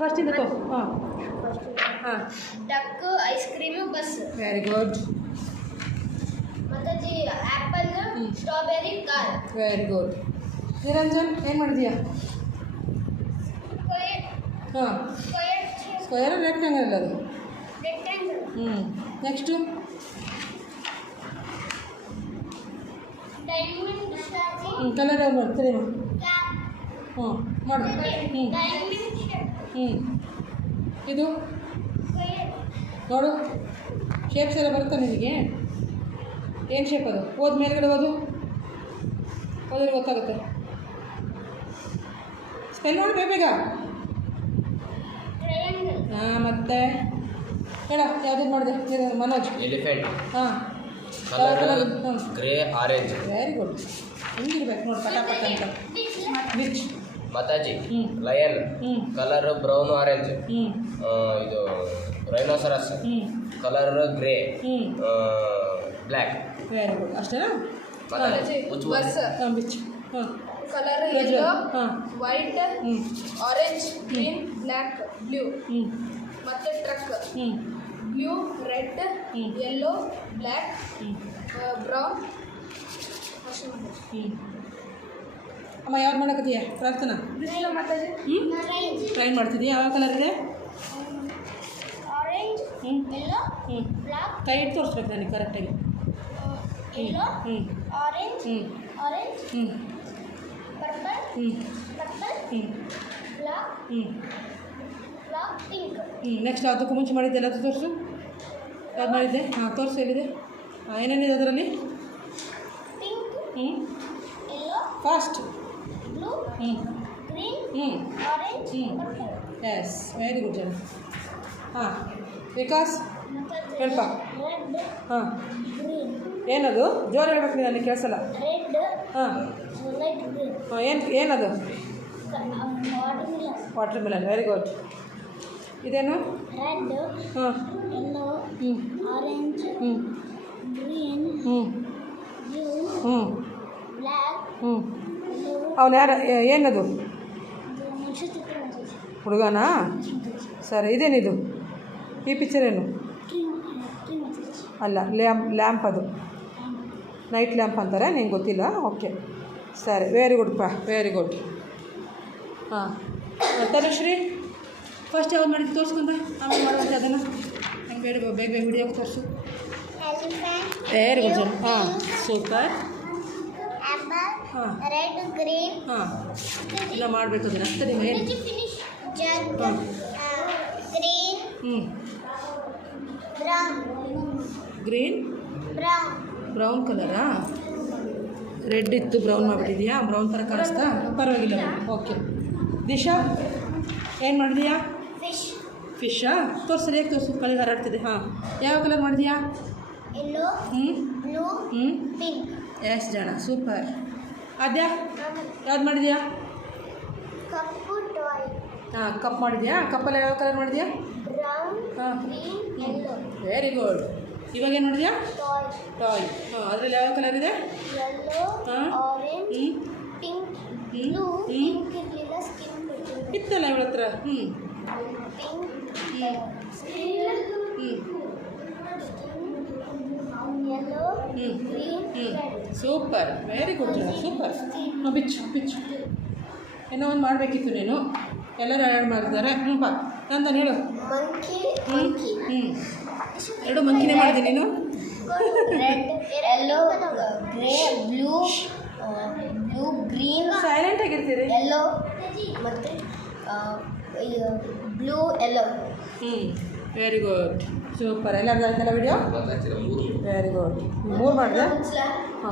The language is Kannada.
ಫಸ್ಟಿಂದ ತೋರಿಸು. ಹಾಂ ಹಾಂ. Duck, ice cream, bus. Very good. Mataji apple, strawberry, car. Very good. Niranjan ಏನು ಮಾಡಿದೀಯಾ? ಹಾಂ, ಸ್ಕ್ವೇರ್ ರೆಕ್ಟ್ಯಾಂಗಲ್ ಅಲ್ಲ ಅದು. ನೆಕ್ಸ್ಟು ಕಲರ್ ಯಾವ್ದು ಮಾಡ್ತೀರಿ? ಮಾಡು. ಇದು ನೋಡು, ಶೇಪ್ಸ್ ಎಲ್ಲ ಬರುತ್ತಾ ನಿನಗೆ? ಏನು ಶೇಪ್ ಅದು? ಓದ್ ಮೇಲ್ಗಡೆ ಓದಿದ್ರೆ ಗೊತ್ತಾಗುತ್ತೆ. ಸ್ಪೆಲ್ ಮಾಡಿ ಬೇಗ. ಹಾಂ, ಮತ್ತೆ ಹೇಳ ಯಾವ್ದು ಮಾಡಿದೆ ಮನೋಜ್? ಎಲಿಫೆಂಟ್. ಹಾಂ, colour grey orange. Very good. ಹಿಂಗಿರ್ಬೇಕು ನೋಡಿ, ಪಟಾಪಟ ಅಂತ. ವಿಚ್ ಮಾತಾಜಿ ಲಯನ್. Colour brown orange. ಇದು rhinoceros. Colour grey black. Very good. ಅಷ್ಟೇನಾ? ಬಸ್. Which colour yellow, white, orange, green, black, blue. ಮತ್ತೆ truck blue, red, yellow, black, brown. ಅಮ್ಮ ಯಾವ್ದು ಮಾಡಕತ್ತೀಯ? ಪ್ರಾರ್ಥನಾ ಟ್ರೈ ಮಾಡ್ತಿದ್ದೀಯ? ಯಾವ ಕಲರ್ ಇದೆ? Orange, yellow, black. ಕೈ ಇಟ್ಟು ತೋರಿಸ್ಬೇಕು ನನಗೆ ಕರೆಕ್ಟಾಗಿ. Yellow, orange, orange, purple, purple, black, black, pink. Next ಅದಕ್ಕೂ ಮುಂಚೆ ಮಾಡಿದ್ದೆ ಅದು ತೋರಿಸು. ಯಾವ್ದು ಮಾಡಿದ್ದೆ? ಹಾಂ, ತೋರಿಸು. ಎಲ್ಲಿದೆ? ಏನೇನಿದೆ ಅದರಲ್ಲಿ? Pink, yellow, fast. Blue, green, orange, purple. Yes, very good ಜನ. ಹಾಂ, ವಿಕಾಸ್ ಹೇಳ್ಪ. ರೆಡ್, ಹಾಂ, ಗ್ರೀನ್. ಏನದು? ಜೋರು ಹೇಳ್ಬೇಕು ನೀನು, ನನಗೆ ಕೇಳಿಸಲ್ಲ. ರೆಡ್, ಹಾಂ ಲೈಟ್ ಗ್ರೀನ್. ಹಾಂ, ಏನದು? ವಾಟರ್ಮೆಲನ್. ವಾಟರ್ಮೆಲನ್. Very good. ಇದೇನು? ರೆಡ್, ಹಾಂ, yellow, orange, green, blue, black, ಅವನು ಯಾರು? ಏನದು? ನಕ್ಷತ್ರ. ಹುಡುಗನಾ? ಸರಿ, ಇದೇನಿದು? ಈ ಪಿಕ್ಚರ್ ಏನು? ಅಲ್ಲ, ಲ್ಯಾಂಪ್ ಅದು. ನೈಟ್ ಲ್ಯಾಂಪ್ ಅಂತಾರೆ, ನಿಂಗೆ ಗೊತ್ತಿಲ್ಲ. ಓಕೆ, ಸರಿ. ವೆರಿ ಗುಡ್ ಪಾ, ವೆರಿ ಗುಡ್. ಹಾಂ, ತನುಶ್ರೀ ಫಸ್ಟ್ ಯಾವ್ದು ಮಾಡಿದ್ದು ತೋರಿಸ್ಕೊಂಡ, ಆಮೇಲೆ ಮಾಡುವಂತೆ ಅದನ್ನು. ಹಂಗೆ ಬೇಡ, ಬೇಗ ಬೇಗ ವಿಡಿಯೋಗೆ ತೋರಿಸು. ವೆರಿ ಗುಡ್ ಜನ. ಹಾಂ, ಸೂಪರ್. ಹಾಂ, ರೆಡ್, ಗ್ರೀನ್. ಹಾಂ, ಎಲ್ಲ ಮಾಡಬೇಕು ಅದನ್ನು. ಸರಿ, ಏನು? ಜಗ್, ಹಾಂ, green, brown. Green, brown. Brown ಕಲರಾ? ರೆಡ್ ಇತ್ತು, ಬ್ರೌನ್ ಮಾಡಿಬಿಟ್ಟಿದ್ಯಾ? ಬ್ರೌನ್ ಥರ ಕಾಣಿಸ್ತಾ? ಪರವಾಗಿಲ್ಲ. ಓಕೆ. ದಿಶಾ ಏನು ಮಾಡಿದೀಯಾ? ಫಿಶ್. ಫಿಶಾ? ತೋರಿಸು, ಹೇಗೆ ತೋರಿಸು? ಕಲರ್ ಹರಡ್ತಿದೆ. ಹಾಂ, ಯಾವ ಕಲರ್ ಮಾಡಿದೀಯಾ? Yellow, blue, pink. ಎಸ್ ಜನ, ಸೂಪರ್. ಅದ್ಯಾ ಯಾವ್ದು ಮಾಡಿದೀಯಾ? ಕಪ್ಪು, ಟಾಯ್. ಹಾಂ, ಕಪ್ ಮಾಡಿದ್ಯಾ? ಕಪ್ಪಲ್ಲಿ ಯಾವ ಕಲರ್ ಮಾಡಿದ್ಯಾ? ಬ್ರೌನ್, ಹಾಂ, ಗ್ರೀನ್, ಯೆಲ್ಲೋ. Very good. ಇವಾಗ ಏನು ಮಾಡಿದ್ಯಾ? ಟಾಯ್. ಟಾಯ್. ಹಾಂ, ಅದರಲ್ಲಿ ಯಾವ ಕಲರ್ ಇದೆ? Yellow, orange, pink, blue. Pink ಇರಲಿಲ್ಲ, ಸ್ಕಿನ್ ಇತ್ತಲ್ಲ ಇವಳ ಹತ್ರ. Pink, yellow, green, red. Super, very good ಜನ, ಸೂಪರ್. ಹಾಂ, ಬಿಚ್ಚು ಬಿಚ್ಚು. ಏನೋ ಒಂದು ಮಾಡಬೇಕಿತ್ತು ನೀನು. ಎಲ್ಲರೂ ಆ್ಯಡ್ ಮಾಡಿದ್ದಾರೆ. ಬಾ ನಂದನ್ನು ಹೇಳು. ಮಂಕಿ. ಎರಡು ಮಂಕಿನೇ ಮಾಡಿದೆ ನೀನು. Red, yellow, grey, blue, green. Silent ಆಗಿರ್ತೀರಿ. ಯೆಲ್ಲೋ ಮತ್ತು blue, yellow. Very good, super. ಎಲ್ಲರೂ ಆಯ್ತಲ್ಲ ವಿಡಿಯೋ? Very good. 3 ಮಾಡಿದೆ. ಹಾಂ.